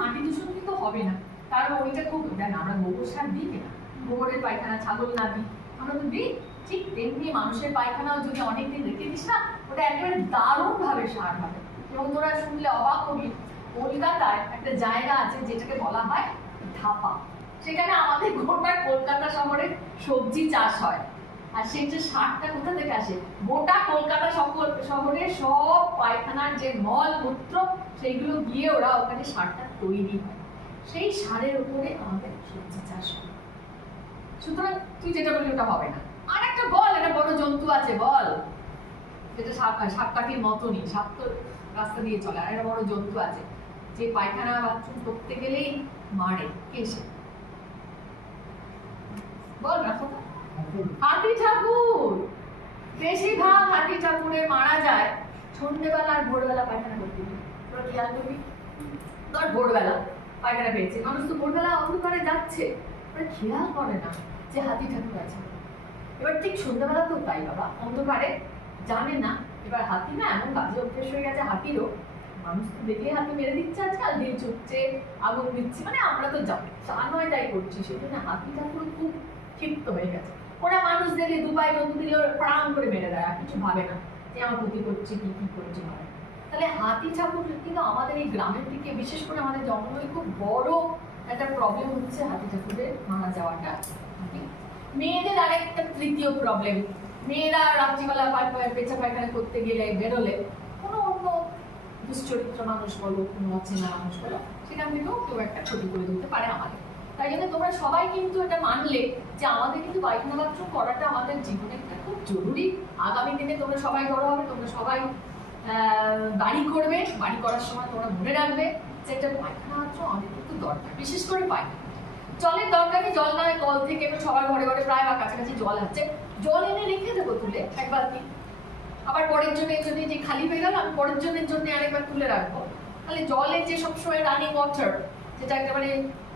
মাটি দূষণ কিন্তু হবে না, কারণ ওইটা খুব দেখ আমরা গোবর সার দিই কিনা, গোবরের পায়খানা ছাগল না দিই, আমরা তো দিই, ঠিক তেমনি মানুষের পায়খানাও যদি অনেকদিন রেখে দিস না, ওটা একেবারে দারুণ ভাবে সার হবে। এবং তোরা শুনলে অবাক হবি, কলকাতায় একটা জায়গা আছে যেটাকে বলা হয় ধাপা, সেখানে আমাদের গোটা কলকাতা শহরে সবজি চাষ হয়। আর সেই যে সারটা কোথা থেকে আসে, গোটা কলকাতা শহরের সব পায়খানার যে মল মূত্র সেইগুলো গিয়ে ওরা ওখানে সারটা তৈরি হয়, সেই সারের উপরে আমাদের সবজি চাষ হয়। সুতরাং তুই যেটা বললি ওটা হবে না। আর একটা বল, একটা বড় জন্তু আছে বল, যেটা সাপকাঠির মতনই, সাপ তো রাস্তা দিয়ে চলে, আর একটা বড় জন্তু আছে যে পায়খানা বাথরুম করতে গেলেই মারে, কে সে? বল রাখো। হাতি ঠাকুর। বেশিরভাগ হাতি ঠাকুরের মারা যায় সন্ধ্যেবেলা আর ভোরবেলা পায়খানা করতে গিয়ে। তোরা খেয়াল করবি, ধর ভোরবেলা পায়খানা পেয়েছে, মানুষ তো ভোরবেলা অন্ধকারে যাচ্ছে, ওরা খেয়াল করে না যে হাতি ঠাকুর আছে। এবার ঠিক সন্ধ্যাবেলা তো তাই বাবা, অন্ধকারে জানে না। এবার হাতি না এমন বাজে অভ্যেস হয়ে গেছে হাতিরও, মানুষ তো দেখলে হাতি মেরে দিচ্ছে আজকাল, দিয়ে ছুটছে, আগুন দিচ্ছে, মানে আমরা তো যা নয় তাই করছি। সেজন্য হাতি ঠাকুর খুব ক্ষিপ্ত হয়ে গেছে। ওরা মানুষ দেখলে দুপাই জন্তু দিলে প্রাণ করে মেরে দেয়, আর কিছু ভাবে না যে আমার ক্ষতি করছে কি করছে ভাবে। তাহলে হাতি ঠাকুর কিন্তু আমাদের এই গ্রামের দিকে, বিশেষ করে আমাদের জঙ্গলে খুব বড় একটা প্রবলেম হচ্ছে হাতি ঠাকুরের মারা যাওয়াটা। মেয়েদের আরেকটা তৃতীয় প্রবলেম, মেয়েরা রাত্রিবেলা পেঁচা পায়খানা করতে গেলে বেরোলে কোনো অন্য দুশ্চরিত্র মানুষ বলো, কোনো অচেনা মানুষ বলো, সেখান থেকেও কেউ একটা ক্ষতি করে দিতে পারে আমাদের। তাই জন্য তোমরা সবাই কিন্তু এটা মানলে যে আমাদের কিন্তু পায়খানা বাথরুম করাটা আমাদের জীবনে একটা খুব জরুরি। আগামী দিনে তোমরা সবাই বড় হবে, তোমরা সবাই বাড়ি করবে, বাড়ি করার সময় তোমরা মনে রাখবে যে একটা পায়খানা বাথরুম অনেক কিন্তু দরকার, বিশেষ করে পায়খানা। জলের দরকারে জল নয় কল থেকে, সবার ঘরে ঘরে প্রায় বা কাছাকাছি জল আছে, জল এনে রেখে দেবো তুলে এক বালতি, আবার পরের জন্য যে খালি হয়ে গেল আমি পরের জন্য আরেকবার তুলে রাখবো। তাহলে জলে যে সবসময় রানিং ওয়াটার, যেটা একেবারে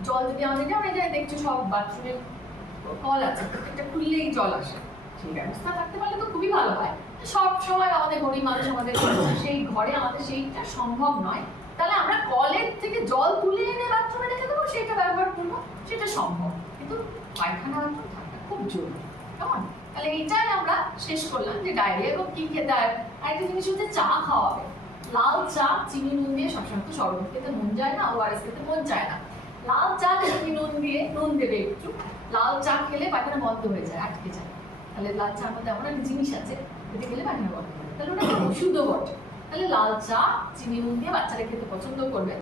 জল যদি আমাদের যায় দেখছো সব বাথরুমের কল আছে, একটা খুললেই জল আসে, সেই ব্যবস্থা থাকতে পারলে তো খুবই ভালো হয়। সব সময় আমাদের গরিব মানুষ, আমাদের সেই ঘরে আমাদের সেইটা সম্ভব নয়, তাহলে আমরা কলের থেকে জল তুলে এনে বাথরুমে রেখে দেবো, সেটা ব্যবহার করবো, সেটা সম্ভব। কিন্তু পায়খানা বাথরুম থাকা খুব জরুরি, কেমন? তাহলে এইটাই আমরা শেষ করলাম যে ডায়রিয়া এবং কি খেতে হয়। আরেকটা জিনিস হচ্ছে চা খাওয়াবে, লাল চা চিনি নুন দিয়ে, সবসময় তো শরবত খেতে মন যায় না, ওআরএস খেতে মন চায় না, লাল চা চিনি নুন দিয়ে, নুন দেবে একটু, লাল চা খেলে পায়খানা বন্ধ হয়ে যায়, আটকে যায়। তাহলে লাল চার মধ্যে এমন একটা জিনিস আছে যেটা খেলে পায়খানা বন্ধ হবে, তাহলে ওটা ওষুধও বটে। তাহলে লাল চা চিনি নুন দিয়ে বাচ্চারা খেতে পছন্দ করবে।